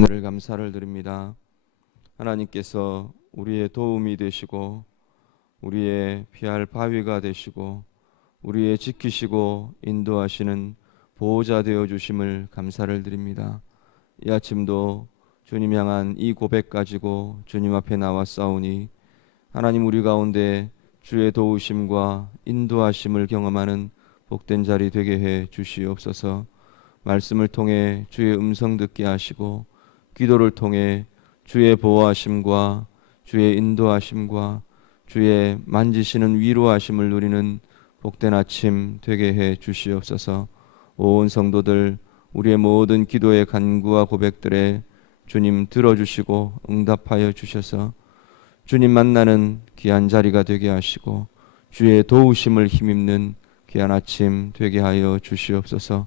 오늘 감사를 드립니다. 하나님께서 우리의 도움이 되시고 우리의 피할 바위가 되시고 우리의 지키시고 인도하시는 보호자 되어 주심을 감사를 드립니다. 이 아침도 주님 향한 이 고백 가지고 주님 앞에 나왔사오니 하나님 우리 가운데 주의 도우심과 인도하심을 경험하는 복된 자리 되게 해 주시옵소서. 말씀을 통해 주의 음성 듣게 하시고 기도를 통해 주의 보호하심과 주의 인도하심과 주의 만지시는 위로하심을 누리는 복된 아침 되게 해 주시옵소서. 온 성도들 우리의 모든 기도의 간구와 고백들에 주님 들어주시고 응답하여 주셔서 주님 만나는 귀한 자리가 되게 하시고 주의 도우심을 힘입는 귀한 아침 되게 하여 주시옵소서.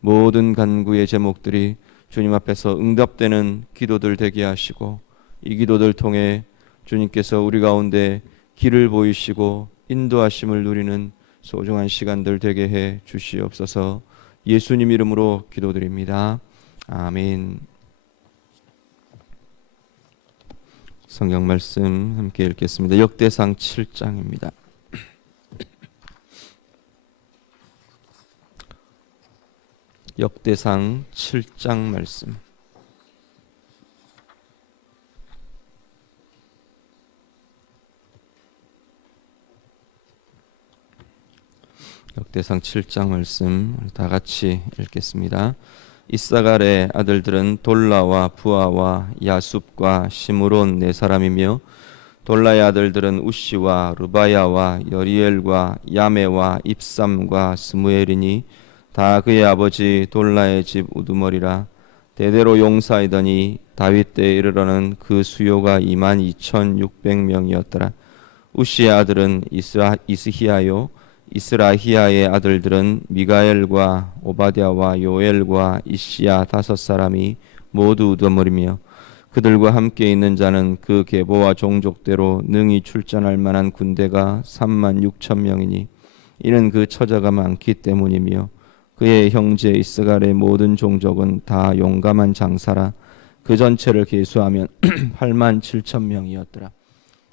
모든 간구의 제목들이 주님 앞에서 응답되는 기도들 되게 하시고 이 기도들 통해 주님께서 우리 가운데 길을 보이시고 인도하심을 누리는 소중한 시간들 되게 해 주시옵소서. 예수님 이름으로 기도드립니다. 아멘. 성경 말씀 함께 읽겠습니다. 역대상 7장입니다. 역대상 7장 말씀. 역대상 7장 말씀 다 같이 읽겠습니다. 이사갈의 아들들은 돌라와 부아와 야숲과 시므론 네 사람이며 돌라의 아들들은 우시와 르바야와 여리엘과 야메와 입삼과 스무엘이니 다 그의 아버지 돌라의 집 우두머리라. 대대로 용사이더니 다윗 때에 이르러는 그 수요가 22,600명이었더라. 우시의 아들은 이스히야요 이스라히야의 아들들은 미가엘과 오바댜와 요엘과 이시야 5사람이 모두 우두머리며 그들과 함께 있는 자는 그 계보와 종족대로 능히 출전할 만한 군대가 36,000명이니 이는 그 처자가 많기 때문이며 그의 형제 이스갈의 모든 종족은 다 용감한 장사라. 그 전체를 계수하면 87,000명이었더라.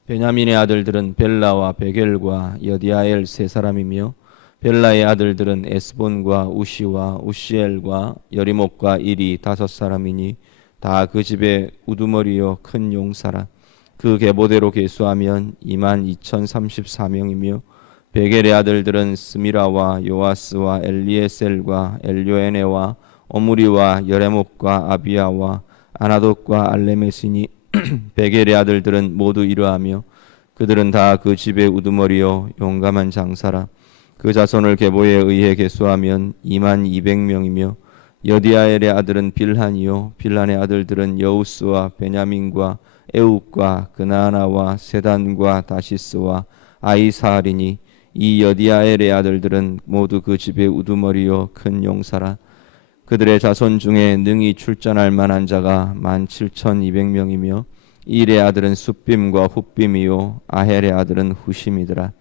베냐민의 아들들은 벨라와 베겔과 여디아엘 세 사람이며 벨라의 아들들은 에스본과 우시와 우시엘과 여리목과 일이 5사람이니 다 그 집의 우두머리요 큰 용사라. 그 계보대로 계수하면 22,034명이며 베겔의 아들들은 스미라와 요아스와 엘리에셀과 엘요에네와 오므리와 여레목과 아비야와 아나돗과 알레메시니 베겔의 아들들은 모두 이러하며 그들은 다 그 집의 우두머리요 용감한 장사라. 그 자손을 계보에 의해 계수하면 22,000명이며 여디아엘의 아들은 빌한이요 빌한의 아들들은 여우스와 베냐민과 에욱과 그나아나와 세단과 다시스와 아이사알이니 이 여디아엘의 아들들은 모두 그 집의 우두머리요 큰 용사라. 그들의 자손 중에 능히 출전할 만한 자가 17,200명이며 일의 아들은 숫빔과 훗빔이요 아헬의 아들은 후심이더라.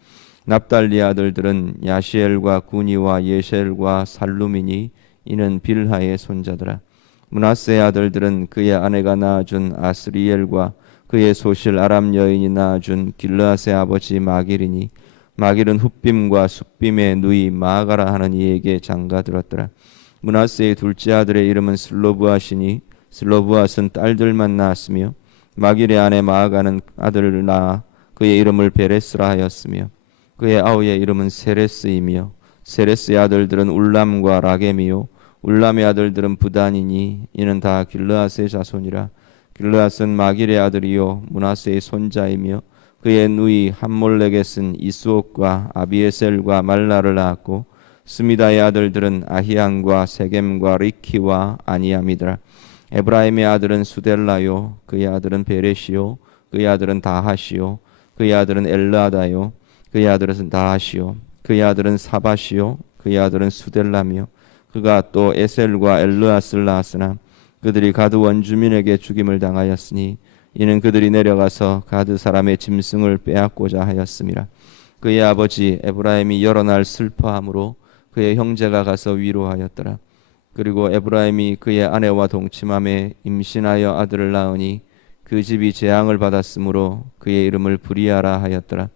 납달리의 아들들은 야시엘과 구니와 예셀과 살루미니 이는 빌하의 손자더라. 므낫세의 아들들은 그의 아내가 낳아준 아스리엘과 그의 소실 아람 여인이 낳아준 길르앗의 아버지 마길이니 마길은 훗빔과 숫빔의 누이 마아가라 하는 이에게 장가들었더라. 므낫세의 둘째 아들의 이름은 슬로브앗이니 슬로브앗은 딸들만 낳았으며 마길의 아내 마아가는 아들을 낳아 그의 이름을 베레스라 하였으며 그의 아우의 이름은 세레스이며 세레스의 아들들은 울람과 라겜이요 울람의 아들들은 부단이니 이는 다 길르앗의 자손이라. 길르앗은 마길의 아들이요 므낫세의 손자이며 그의 누이 함몰렉에슨 이스옥과 아비에셀과 말라를 낳았고 스미다의 아들들은 아히안과 세겜과 리키와 아니암이더라. 에브라임의 아들은 수델라요 그의 아들은 베레시요 그의 아들은 다하시요 그의 아들은 엘라다요 그의 아들은 다하시요 그의 아들은 사바시요 그의 아들은 수델라며 그가 또 에셀과 엘르앗을 낳았으나 그들이 가드 원주민에게 죽임을 당하였으니 이는 그들이 내려가서 가드 사람의 짐승을 빼앗고자 하였음이라. 그의 아버지 에브라임이 여러 날 슬퍼함으로 그의 형제가 가서 위로하였더라. 그리고 에브라임이 그의 아내와 동침함에 임신하여 아들을 낳으니 그 집이 재앙을 받았으므로 그의 이름을 브리아라 하였더라.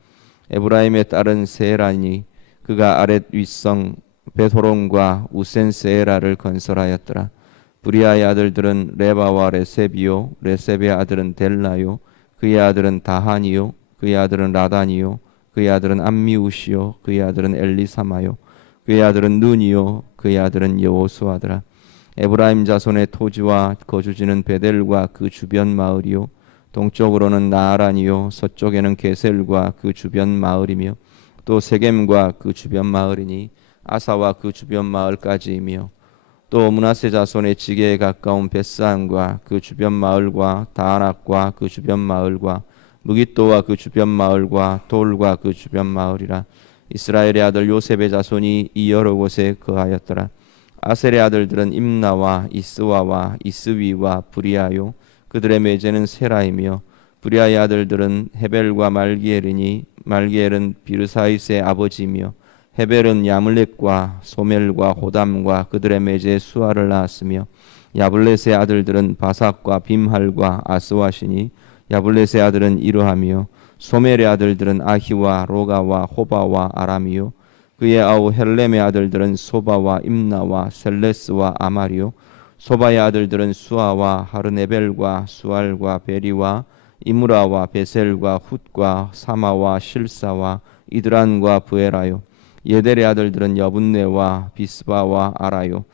에브라임의 딸은 세라니 그가 아렛 윗성 베호론과 우센세라를 건설하였더라. 브리아의 아들들은 레바와 레셉이요 레셉의 아들은 델라요 그의 아들은 다한이요 그의 아들은 라단이요 그의 아들은 암미우시요 그의 아들은 엘리사마요 그의 아들은 눈이요 그의 아들은 여호수아더라. 에브라임 자손의 토지와 거주지는 베델과 그 주변 마을이요 동쪽으로는 나아란이요 서쪽에는 게셀과 그 주변 마을이며 또 세겜과 그 주변 마을이니 아사와 그 주변 마을까지이며 또 므낫세 자손의 지게에 가까운 벳산과 그 주변 마을과 다안악과 그 주변 마을과 무깃도와 그 주변 마을과 돌과 그 주변 마을이라. 이스라엘의 아들 요셉의 자손이 이 여러 곳에 거하였더라. 아셀의 아들들은 임나와 이스와와 이스위와 브리아요 그들의 매제는 세라이며 브리아의 아들들은 헤벨과 말기엘이니 말기엘은 비르사이스의 아버지이며 헤벨은 야물렉과 소멜과 호담과 그들의 매제 수아를 낳았으며 야블렛의 아들들은 바삭과 빔할과 아스와시니 야블렛의 아들은 이르하며 소멜의 아들들은 아히와 로가와 호바와 아람이요 그의 아우 헬렘의 아들들은 소바와 임나와 셀레스와 아마리요 소바의 아들들은 수아와 하르네벨과 수알과 베리와 이므라와 베셀과 훗과 사마와 실사와 이드란과 부에라요 예델의 아들들은 여분네와 비스바와 아라요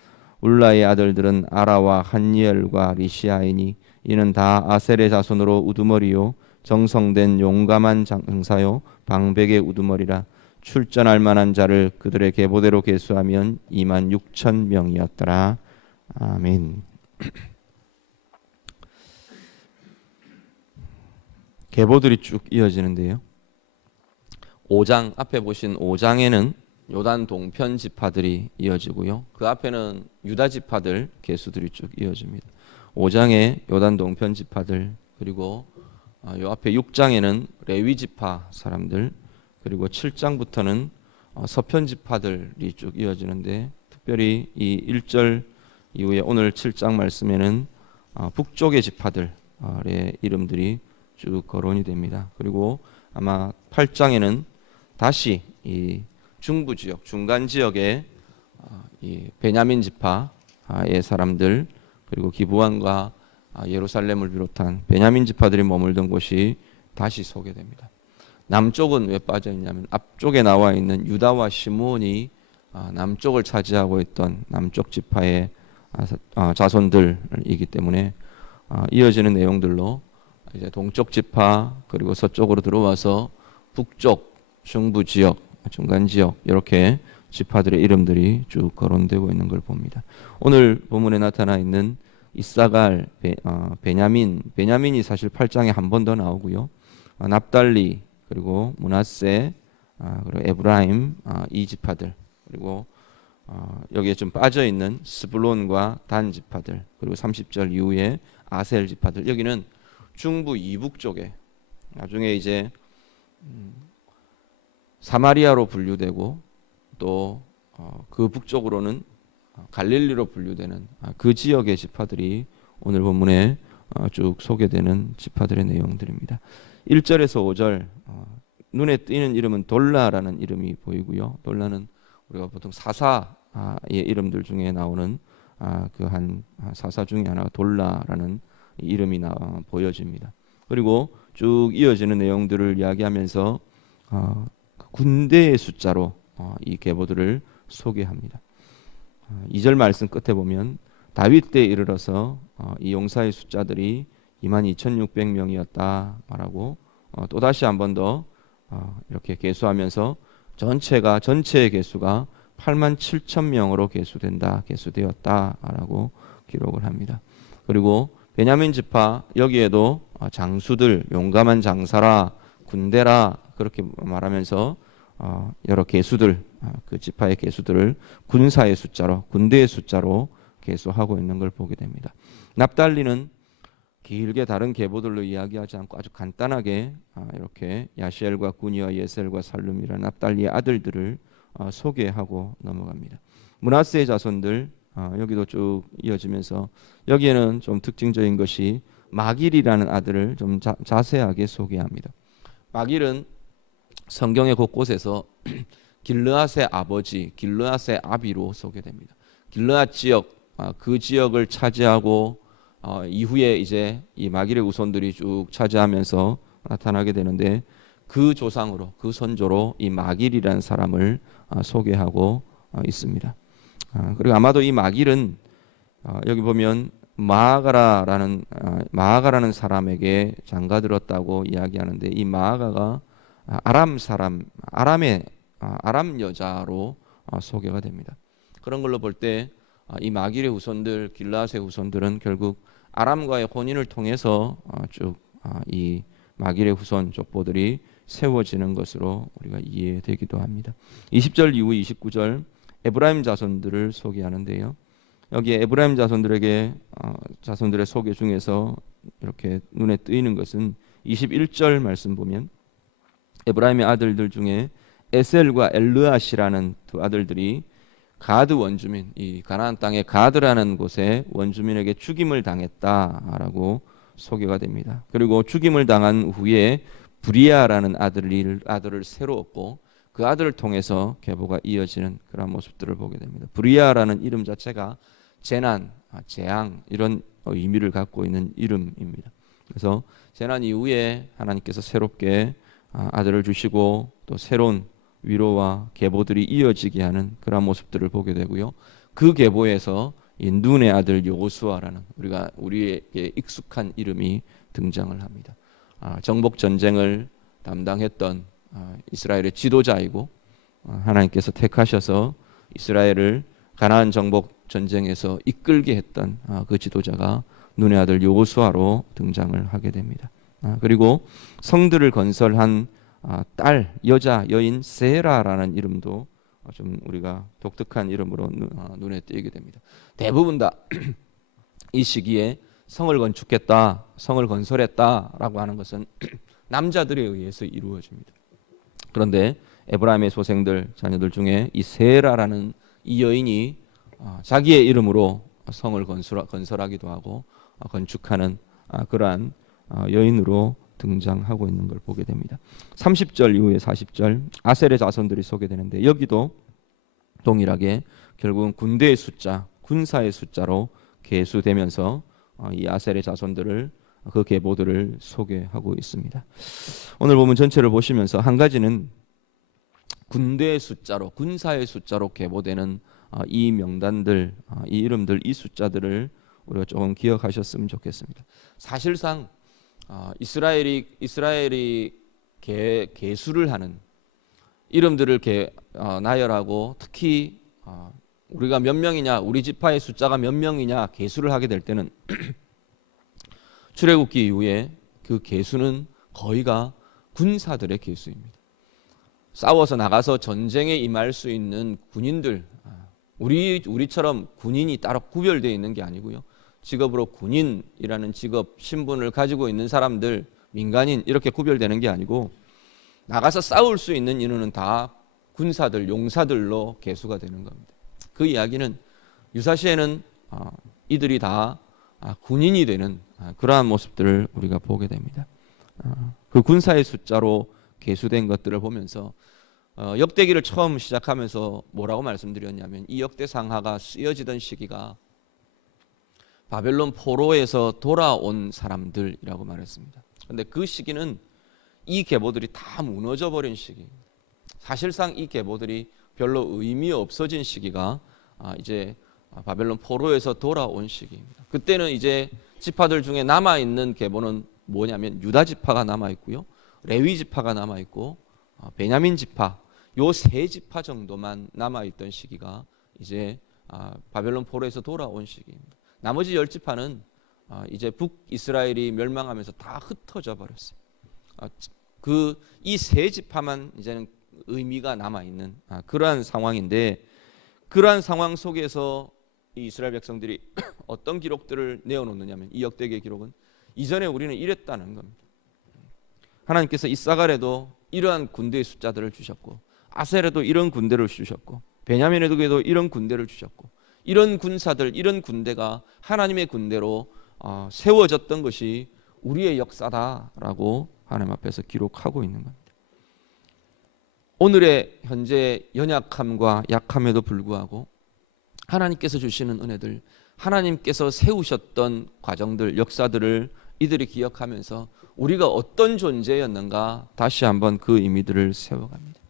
울라의 아들들은 아라와 한니엘과 리시아이니 이는 다 아셀의 자손으로 우두머리요 정성된 용감한 장사요 방백의 우두머리라. 출전할 만한 자를 그들의 계보대로 계수하면 26,000명이었더라. 아멘. 계보들이 쭉 이어지는데요. 5장 앞에 보신 5장에는 요단 동편 지파들이 이어지고요. 그 앞에는 유다 지파들 계수들이 쭉 이어집니다. 5장에 요단 동편 지파들 그리고 요 앞에 6장에는 레위 지파 사람들 그리고 7장부터는 서편 지파들이 쭉 이어지는데 특별히 이 1절 이후에 오늘 7장 말씀에는 북쪽의 지파들의 이름들이 쭉 거론이 됩니다. 그리고 아마 8장에는 다시 이 중부 지역, 중간 지역의 이 베냐민 지파의 사람들 그리고 기브온과 예루살렘을 비롯한 베냐민 지파들이 머물던 곳이 다시 소개됩니다. 남쪽은 왜 빠져 있냐면 앞쪽에 나와 있는 유다와 시므온이 남쪽을 차지하고 있던 남쪽 지파의 자손들이기 때문에 이어지는 내용들로 이제 동쪽 지파 그리고 서쪽으로 들어와서 북쪽 중부 지역, 중간 지역 이렇게 지파들의 이름들이 쭉 거론되고 있는 걸 봅니다. 오늘 본문에 나타나 있는 이사갈, 베냐민이 사실 8장에 한 번 더 나오고요. 납달리 그리고 므낫세 그리고 에브라임 이 지파들 그리고 여기에 좀 빠져 있는 스불론과 단 지파들 그리고 30절 이후에 아셀 지파들 여기는 중부 이북 쪽에 나중에 이제 사마리아로 분류되고 또 그 북쪽으로는 갈릴리로 분류되는 그 지역의 지파들이 오늘 본문에 쭉 소개되는 지파들의 내용들입니다. 1절에서 5절 눈에 띄는 이름은 돌라라는 이름이 보이고요. 돌라는 우리가 보통 사사의 이름들 중에 나오는 그 한 사사 중에 하나가 돌라라는 이름이 보여집니다. 그리고 쭉 이어지는 내용들을 이야기하면서 군대의 숫자로 이 계보들을 소개합니다. 2절 말씀 끝에 보면 다윗 때에 이르러서 이 용사의 숫자들이 22,600명이었다 말하고 또다시 한 번 더 이렇게 계수하면서 전체의 계수가 87,000명으로 계수되었다라고 기록을 합니다. 그리고 베냐민 지파 여기에도 장수들 용감한 장사라 군대라 그렇게 말하면서 여러 계수들 그 지파의 계수들을 군사의 숫자로 군대의 숫자로 계수하고 있는 걸 보게 됩니다. 납달리는 길게 다른 계보들로 이야기하지 않고 아주 간단하게 이렇게 야시엘과 구니와 예셀과 살룸이라는 납달리의 아들들을 소개하고 넘어갑니다. 므낫세의 자손들 여기도 쭉 이어지면서 여기에는 좀 특징적인 것이 마길이라는 아들을 좀 자세하게 소개합니다. 마길은 성경의 곳곳에서 길르앗의 아버지, 길르앗의 아비로 소개됩니다. 길르앗 지역, 그 지역을 차지하고 이후에 이제 이 마길의 후손들이 쭉 차지하면서 나타나게 되는데, 그 조상으로, 그 선조로 이 마길이라는 사람을 소개하고 있습니다. 그리고 아마도 이 마길은 여기 보면 마아가라는 사람에게 장가들었다고 이야기하는데, 이 마아가가 아람 여자로 소개가 됩니다. 그런 걸로 볼 때 이 마길의 후손들, 길르앗의 후손들은 결국 아람과의 혼인을 통해서 쭉 이 마길의 후손 족보들이 세워지는 것으로 우리가 이해되기도 합니다. 20절 이후 29절 에브라임 자손들을 소개하는데요. 여기에 에브라임 자손들의 소개 중에서 이렇게 눈에 띄는 것은 21절 말씀 보면 에브라임의 아들들 중에 에셀과 엘르앗이라는 두 아들들이 가드 원주민, 이 가나안 땅의 가드라는 곳에 원주민에게 죽임을 당했다라고 소개가 됩니다. 그리고 죽임을 당한 후에 브리아라는 아들을 새로 얻고 그 아들을 통해서 계보가 이어지는 그런 모습들을 보게 됩니다. 브리아라는 이름 자체가 재난, 재앙 이런 의미를 갖고 있는 이름입니다. 그래서 재난 이후에 하나님께서 새롭게 아들을 주시고 또 새로운 위로와 계보들이 이어지게 하는 그런 모습들을 보게 되고요. 그 계보에서 이 눈의 아들 여호수아라는 우리에게 익숙한 이름이 등장을 합니다. 정복 전쟁을 담당했던 이스라엘의 지도자이고 하나님께서 택하셔서 이스라엘을 가나안 정복 전쟁에서 이끌게 했던 그 지도자가 눈의 아들 여호수아로 등장을 하게 됩니다. 그리고 성들을 건설한 여자 여인 세라라는 이름도 좀 우리가 독특한 이름으로 눈에 띄게 됩니다. 대부분 다 이 시기에 성을 건축했다, 성을 건설했다라고 하는 것은 남자들에 의해서 이루어집니다. 그런데 에브라임의 자녀들 중에 이 세라라는 이 여인이 자기의 이름으로 성을 건설하기도 하고 건축하는 그러한 여인으로 등장하고 있는 걸 보게 됩니다. 30절 이후에 40절 아셀의 자손들이 소개되는데, 여기도 동일하게 결국은 군대의 숫자, 군사의 숫자로 계수되면서 이 아셀의 자손들을, 그 계보들을 소개하고 있습니다. 오늘 본문 전체를 보시면서 한 가지는 군대의 숫자로, 군사의 숫자로 계보되는 이 명단들, 이 이름들, 이 숫자들을 우리가 조금 기억하셨으면 좋겠습니다. 사실상 이스라엘이 계수를 하는 이름들을 나열하고 특히 우리가 몇 명이냐, 우리 지파의 숫자가 몇 명이냐 계수를 하게 될 때는 출애굽기 이후에 그 계수는 거의가 군사들의 계수입니다. 싸워서 나가서 전쟁에 임할 수 있는 군인들, 우리처럼 군인이 따로 구별되어 있는 게 아니고요. 직업으로 군인이라는 직업, 신분을 가지고 있는 사람들, 민간인 이렇게 구별되는 게 아니고 나가서 싸울 수 있는 인원은 다 군사들, 용사들로 계수가 되는 겁니다. 그 이야기는 유사시에는 이들이 다 군인이 되는 그러한 모습들을 우리가 보게 됩니다. 그 군사의 숫자로 계수된 것들을 보면서 역대기를 처음 시작하면서 뭐라고 말씀드렸냐면, 이 역대상하가 쓰여지던 시기가 바벨론 포로에서 돌아온 사람들이라고 말했습니다. 그런데 그 시기는 이 계보들이 다 무너져 버린 시기입니다. 사실상 이 계보들이 별로 의미 없어진 시기가 이제 바벨론 포로에서 돌아온 시기입니다. 그때는 이제 지파들 중에 남아있는 계보는 뭐냐면 유다 지파가 남아있고요, 레위 지파가 남아있고 베냐민 지파, 요 세 지파 정도만 남아있던 시기가 이제 바벨론 포로에서 돌아온 시기입니다. 나머지 10지파는 이제 북이스라엘이 멸망하면서 다 흩어져 버렸어요. 이 세 지파만 이제는 의미가 남아있는 그러한 상황인데, 그러한 상황 속에서 이 이스라엘 백성들이 어떤 기록들을 내어놓느냐면, 이 역대기의 기록은 이전에 우리는 이랬다는 겁니다. 하나님께서 이사갈에도 이러한 군대의 숫자들을 주셨고, 아셀에도 이런 군대를 주셨고, 베냐민에도 이런 군대를 주셨고, 이런 군사들, 이런 군대가 하나님의 군대로 세워졌던 것이 우리의 역사다라고 하나님 앞에서 기록하고 있는 겁니다. 오늘의 현재 연약함과 약함에도 불구하고 하나님께서 주시는 은혜들, 하나님께서 세우셨던 과정들, 역사들을 이들이 기억하면서 우리가 어떤 존재였는가 다시 한번 그 의미들을 세워갑니다.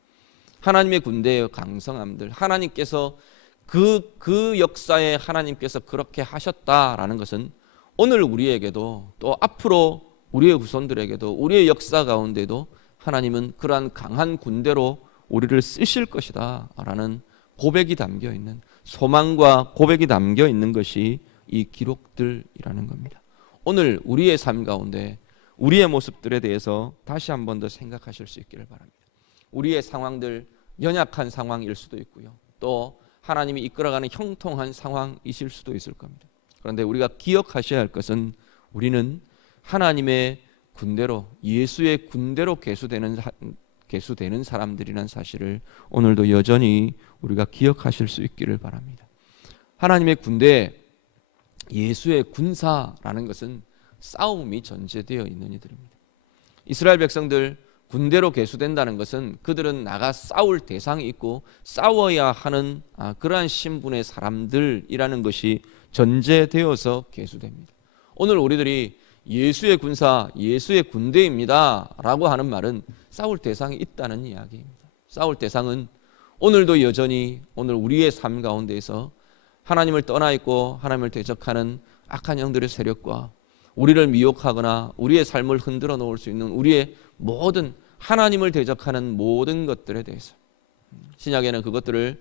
하나님의 군대의 강성함들, 하나님께서 그 역사에 하나님께서 그렇게 하셨다라는 것은 오늘 우리에게도 또 앞으로 우리의 후손들에게도 우리의 역사 가운데도 하나님은 그러한 강한 군대로 우리를 쓰실 것이다 라는 고백이 담겨 있는, 소망과 고백이 담겨 있는 것이 이 기록들이라는 겁니다. 오늘 우리의 삶 가운데 우리의 모습들에 대해서 다시 한 번 더 생각하실 수 있기를 바랍니다. 우리의 상황들, 연약한 상황일 수도 있고요, 또 하나님이 이끌어가는 형통한 상황이실 수도 있을 겁니다. 그런데 우리가 기억하셔야 할 것은 우리는 하나님의 군대로, 예수의 군대로 계수되는 사람들이라는 사실을 오늘도 여전히 우리가 기억하실 수 있기를 바랍니다. 하나님의 군대, 예수의 군사라는 것은 싸움이 전제되어 있는 이들입니다. 이스라엘 백성들 군대로 계수된다는 것은 그들은 나가 싸울 대상이 있고 싸워야 하는 그러한 신분의 사람들이라는 것이 전제되어서 계수됩니다. 오늘 우리들이 예수의 군사, 예수의 군대입니다 라고 하는 말은 싸울 대상이 있다는 이야기입니다. 싸울 대상은 오늘도 여전히 오늘 우리의 삶 가운데에서 하나님을 떠나 있고 하나님을 대적하는 악한 영들의 세력과 우리를 미혹하거나 우리의 삶을 흔들어 놓을 수 있는 우리의 모든 하나님을 대적하는 모든 것들에 대해서, 신약에는 그것들을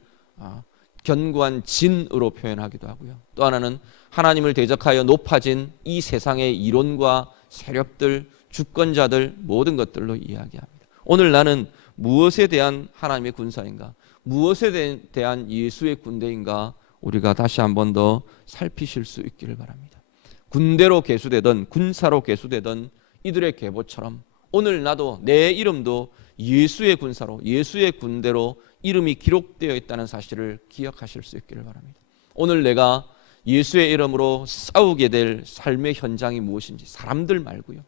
견고한 진으로 표현하기도 하고요, 또 하나는 하나님을 대적하여 높아진 이 세상의 이론과 세력들, 주권자들, 모든 것들로 이야기합니다. 오늘 나는 무엇에 대한 하나님의 군사인가, 무엇에 대한 예수의 군대인가, 우리가 다시 한 번 더 살피실 수 있기를 바랍니다. 군대로 계수되던, 군사로 계수되던 이들의 계보처럼 오늘 나도, 내 이름도 예수의 군사로, 예수의 군대로 이름이 기록되어 있다는 사실을 기억하실 수 있기를 바랍니다. 오늘 내가 예수의 이름으로 싸우게 될 삶의 현장이 무엇인지, 사람들 말고요,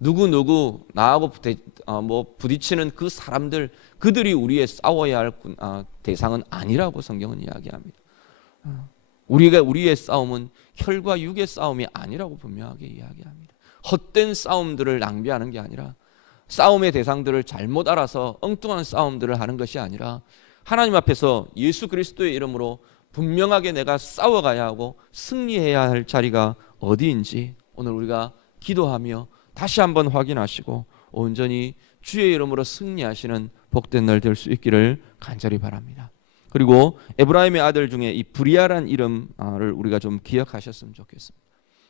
누구 나하고 부딪히는 그 사람들, 그들이 우리의 싸워야 할 대상은 아니라고 성경은 이야기합니다. 우리의 싸움은 혈과 육의 싸움이 아니라고 분명하게 이야기합니다. 헛된 싸움들을 낭비하는 게 아니라, 싸움의 대상들을 잘못 알아서 엉뚱한 싸움들을 하는 것이 아니라, 하나님 앞에서 예수 그리스도의 이름으로 분명하게 내가 싸워가야 하고 승리해야 할 자리가 어디인지 오늘 우리가 기도하며 다시 한번 확인하시고 온전히 주의 이름으로 승리하시는 복된 날 될 수 있기를 간절히 바랍니다. 그리고 에브라임의 아들 중에 이 브리아란 이름을 우리가 좀 기억하셨으면 좋겠습니다.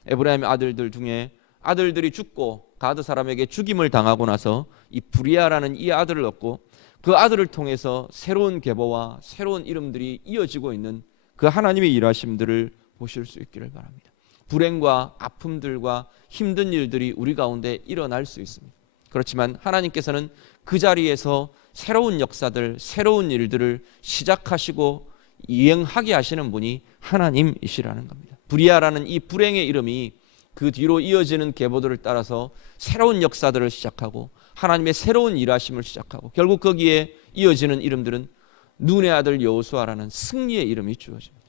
에브라임의 아들들 중에 아들들이 죽고 가드 사람에게 죽임을 당하고 나서 이 브리아라는 이 아들을 얻고 그 아들을 통해서 새로운 계보와 새로운 이름들이 이어지고 있는 그 하나님의 일하심들을 보실 수 있기를 바랍니다. 불행과 아픔들과 힘든 일들이 우리 가운데 일어날 수 있습니다. 그렇지만 하나님께서는 그 자리에서 새로운 역사들, 새로운 일들을 시작하시고 이행하게 하시는 분이 하나님이시라는 겁니다. 브리아라는 이 불행의 이름이 그 뒤로 이어지는 계보들을 따라서 새로운 역사들을 시작하고 하나님의 새로운 일하심을 시작하고 결국 거기에 이어지는 이름들은 눈의 아들 여호수아라는 승리의 이름이 주어집니다.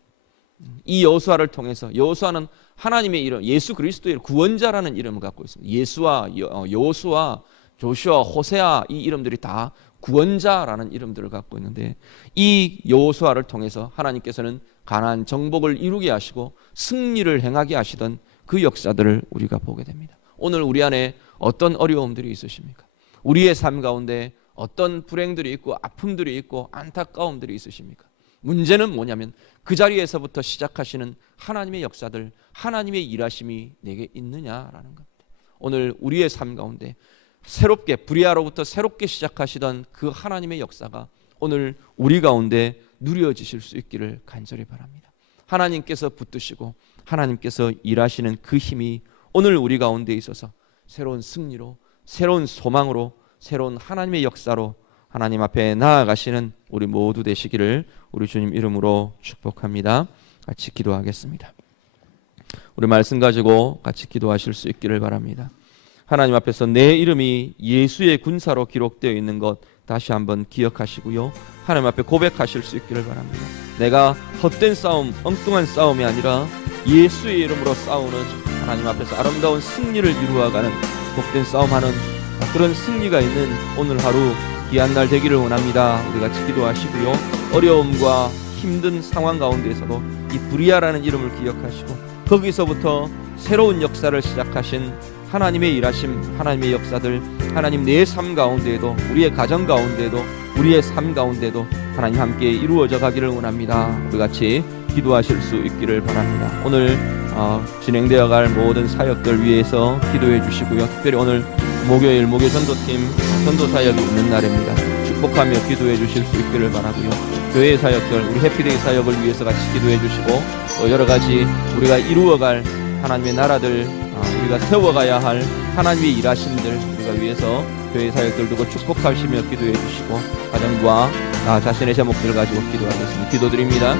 이 여호수아를 통해서, 여호수아는 하나님의 이름, 예수 그리스도의 구원자라는 이름을 갖고 있습니다. 예수와 여호수아, 조슈아, 호세아, 이 이름들이 다 구원자라는 이름들을 갖고 있는데, 이 여호수아를 통해서 하나님께서는 가나안 정복을 이루게 하시고 승리를 행하게 하시던 그 역사들을 우리가 보게 됩니다. 오늘 우리 안에 어떤 어려움들이 있으십니까? 우리의 삶 가운데 어떤 불행들이 있고 아픔들이 있고 안타까움들이 있으십니까? 문제는 뭐냐면 그 자리에서부터 시작하시는 하나님의 역사들, 하나님의 일하심이 내게 있느냐라는 겁니다. 오늘 우리의 삶 가운데 새롭게, 브리아로부터 새롭게 시작하시던 그 하나님의 역사가 오늘 우리 가운데 누려지실 수 있기를 간절히 바랍니다. 하나님께서 붙드시고 하나님께서 일하시는 그 힘이 오늘 우리 가운데 있어서 새로운 승리로, 새로운 소망으로, 새로운 하나님의 역사로 하나님 앞에 나아가시는 우리 모두 되시기를 우리 주님 이름으로 축복합니다. 같이 기도하겠습니다. 우리 말씀 가지고 같이 기도하실 수 있기를 바랍니다. 하나님 앞에서 내 이름이 예수의 군사로 기록되어 있는 것 다시 한번 기억하시고요. 하나님 앞에 고백하실 수 있기를 바랍니다. 내가 헛된 싸움, 엉뚱한 싸움이 아니라 예수의 이름으로 싸우는 하나님 앞에서 아름다운 승리를 이루어가는 복된 싸움하는 그런 승리가 있는 오늘 하루 귀한 날 되기를 원합니다. 우리 같이 기도하시고요. 어려움과 힘든 상황 가운데에서도 이 브리아라는 이름을 기억하시고 거기서부터 새로운 역사를 시작하신 하나님의 일하심, 하나님의 역사들, 하나님 내 삶 가운데에도, 우리의 가정 가운데에도, 우리의 삶 가운데도 하나님 함께 이루어져 가기를 원합니다. 우리 같이 기도하실 수 있기를 바랍니다. 오늘 진행되어 갈 모든 사역들 위해서 기도해 주시고요. 특별히 오늘 목요일 목요 전도팀 전도 사역이 있는 날입니다. 축복하며 기도해 주실 수 있기를 바라고요. 교회 사역들, 우리 해피데이 사역을 위해서 같이 기도해 주시고 또 여러 가지 우리가 이루어갈 하나님의 나라들, 우리가 세워가야 할 하나님의 일하심들 우리가 위해서 교회 사역들 두고 축복하시며 기도해 주시고 가정과 나 자신의 제목들을 가지고 기도하겠습니다. 기도드립니다.